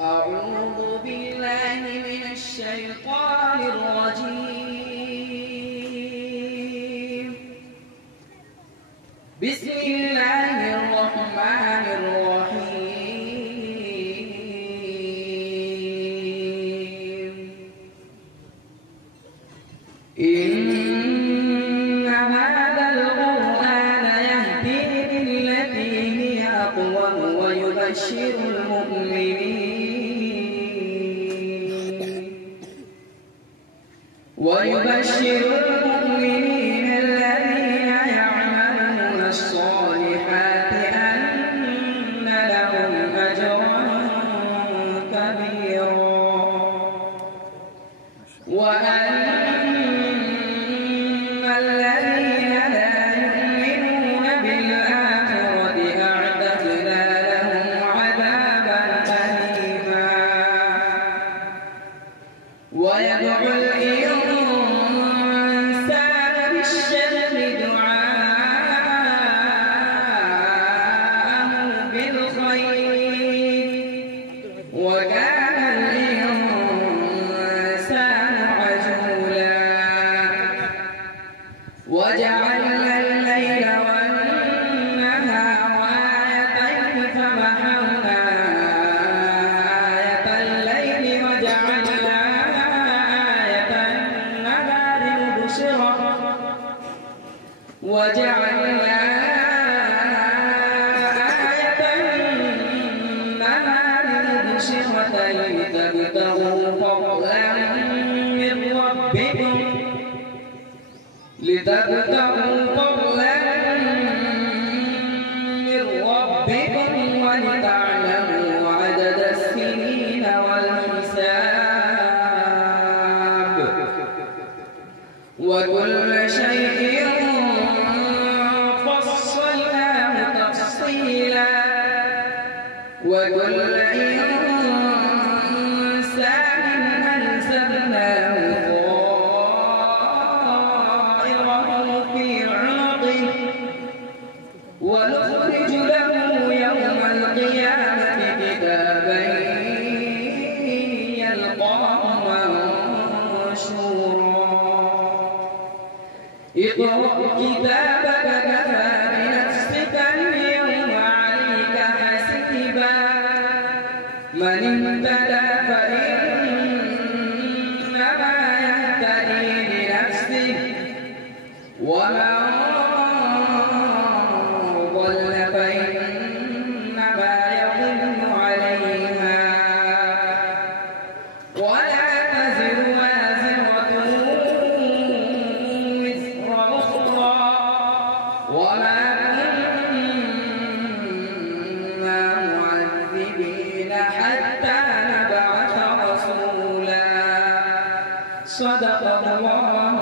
أعوذ بالله من الشيطان الرجيم. بسم الله الرحمن الرحيم. إن هذا القرآن يهدي للتي هي أقوم ويبشر المؤمنين الذين يعملون الصالحات أن لهم أجرا كبيرا، وأن الذين لا يؤمنون بالآخرة أعتدنا لهم عذابا أليما. ويدعو الإنسان بالشر دعاءه بالخير، وكان الإنسان عجولا. وجعلنا الليل والنهار آيتين فمحونا آية الليل وجعلنا آية النهار مبصرة لتبتغوا فضلا من ربكم ولتعلموا عدد السنين والحساب، وكل شيء فصلناه تفصيلا، وكل إنسان ألزمناه طائره في عنقه، ونخرج له يوم القيامة كتابا يلقاه منشورا. اقرأ كتابك كفى بنفسك اليوم عليك حسيبا. من اهتدى فإنما يهتدي لنفسه، ومن ضل فإنما يضل عليها، ولا تزر وازرة وزر أخرى، وما كنا معذبين حتى نبعث رسولا. صدق الله